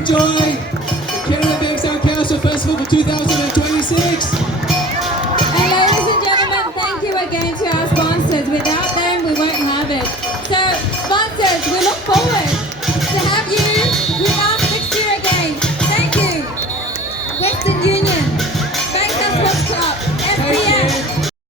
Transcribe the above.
enjoy the Canada Bankstown Castle Festival for 2026. And ladies and gentlemen, thank you again to our sponsors. Without them, we won't have it. So, sponsors, we look forward